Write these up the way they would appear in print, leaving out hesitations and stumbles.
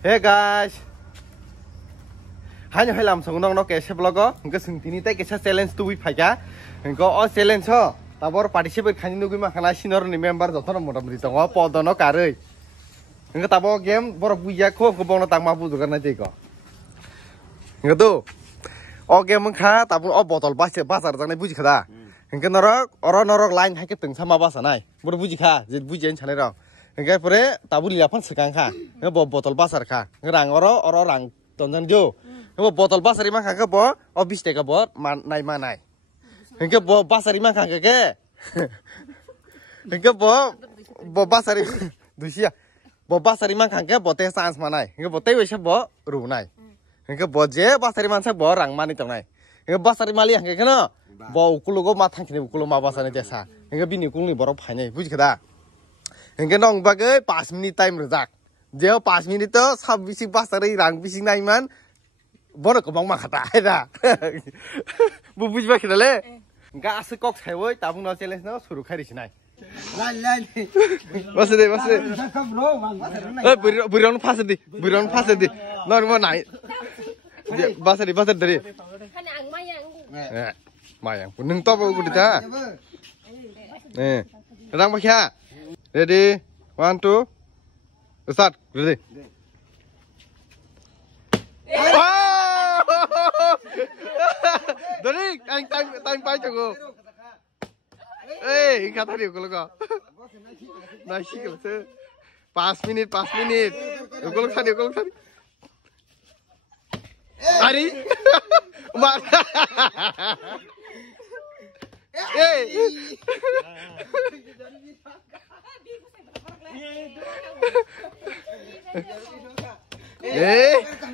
Hey guys, hanya hilam songnong no kese blogo, engko sungtini tai kese challenge tu wifaja, engko o challenge ho, tabor participate khani nugi makana senior ni member jotono motamri tongo podono karei, engko tabo game bor buja ko bongno tangma budu karna jeko, engko tu, o game kha tabor o botol basar jangnai buji khada, engko norok line haike teng sama basa nai, bor buji kha, je bujen chane rok. Engkai pore tabuli lapan sekang kha, engko botol basar kha, ngrang oro rang tonjan jo, engko botol basar imang kha ke bo, obis teka bo nai manai, engko bo basar imang kha ke, engko bo basar dusia, bo basar imang kha ke bo te sans manai, engko bo te wese bo ru nai, engko bo je basar imang sa bo rang mani tong nai, engko basar imali angke keno, bo ukulugo matang kini ukulu ma basar ni desa, engko bini ukulu ni borok phai buji kada. Engke nong bagai 5 minit time rejak. Jeo 5 minit to sab bising basari rang bising naiman. Bono kebang makata ada. Bu buj ba khidale. Engka ase kok thaiwoi tabung no challenge no suru khari sinai. Lai. Basde. Buron phase di. Nor mo nai. Basari dari. Kana ang mayang. Mayang. Nung to bu dita. Rang bakha. Ready? 1, 2, start. Ready? Wow! Dari, time pai jago. Kata dia kalau kau. Nasi kalau tu. 5 minit. Kalau tadi. Hari? Mak.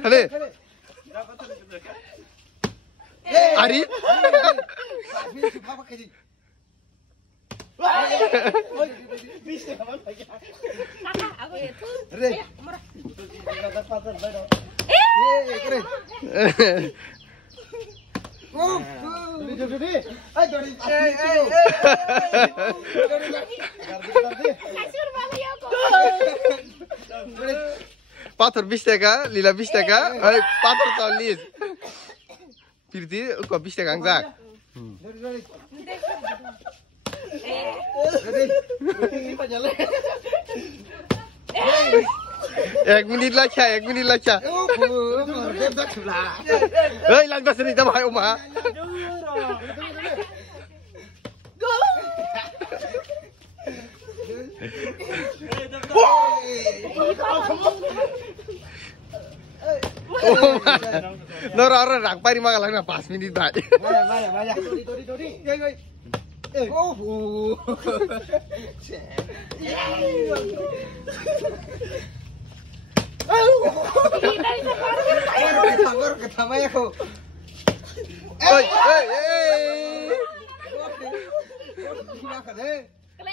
Hale. Ari. Pathor 20 taka, lila 20 taka, pathor 40. Pirti ko 20 taka angzak. Ek minit lacha. Hei, lang basri jam hai oma. Nora rang pari magalang na 5 minit ba. Maya. Dori. Ketama ya ko.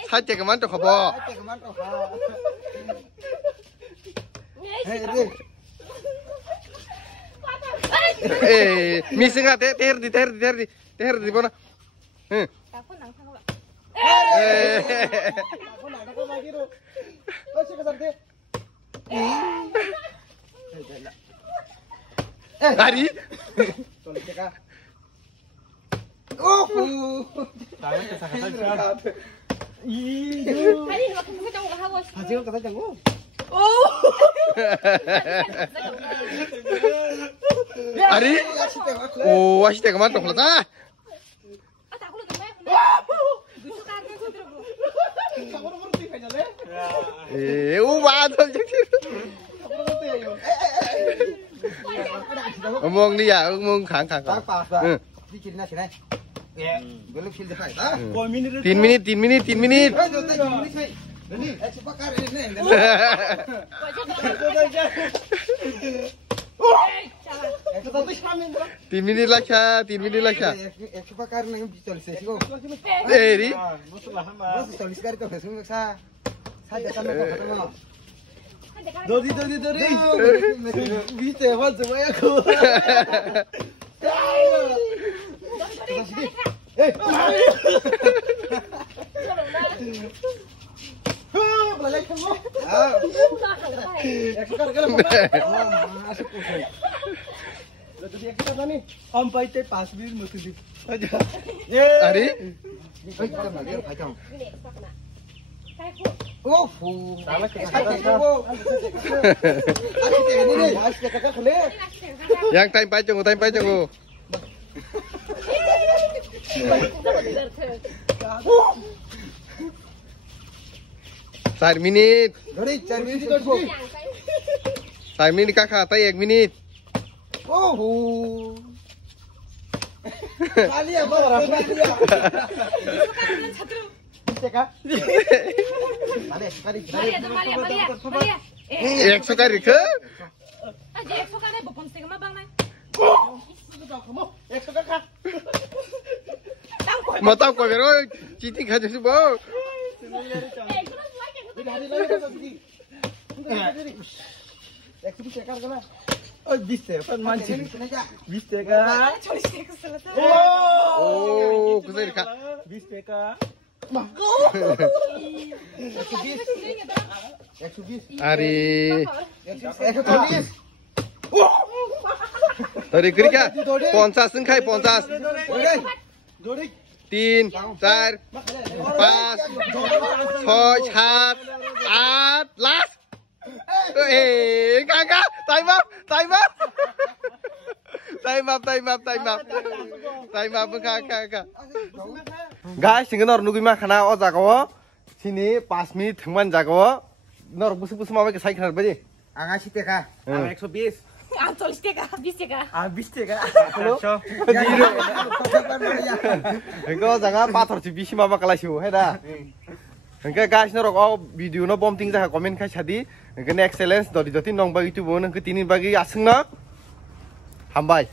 Saja keman to khabo. Missing ate ter di bona. Hari? Hari? Oh, asite keman to khla. Badal jadi. Omong dia, omong khang. Bikin nasi nai. Belum fil dekai. 3 minit. Ini, cepat ini. 3 minit lacha. Cepat karena bisa tulis sih kok. Eri. Masih tulis kari kok semua sa. Saja sampai kok ketemu. Dori. Bisa apa semua aku. Belajar kamu. Sampai te 5 minit mesti di. Ari? Oh, salah Yang time pa jenggo. Sar minit. Sar minit kakak, tay 1 minit. Oh. Kali apa orang kali ya? Cekak. Ekso kari ke? Aja ekso kan ada bopon setengah bang nih. Mau tahu kau bero cheating aja sih bau. Oh, 20 kan mancing. 20 teka. Oh, kusir kak. 20 teka. Ari. Tadi kerja. 50 sengkai 50. 3, 4, 5, 6, 7, 8, last. Kakak, time up. Time up, kakak. Guys, tinggal nunggu makan o jago. Sini 5 menit teman jago. Nor busu mau ke saya kenal baje. Angga si teka. Angga 120. Antol setengah, 20 teka. 20 teka. Engkau jangan pator di bisi mama kelas itu, heda. Engkau guys nor kau video no bom tinggal komen kasih hadi. Engkau excellence doti nong bagi tu bon, engkau tinin bagi asing na. Hambai.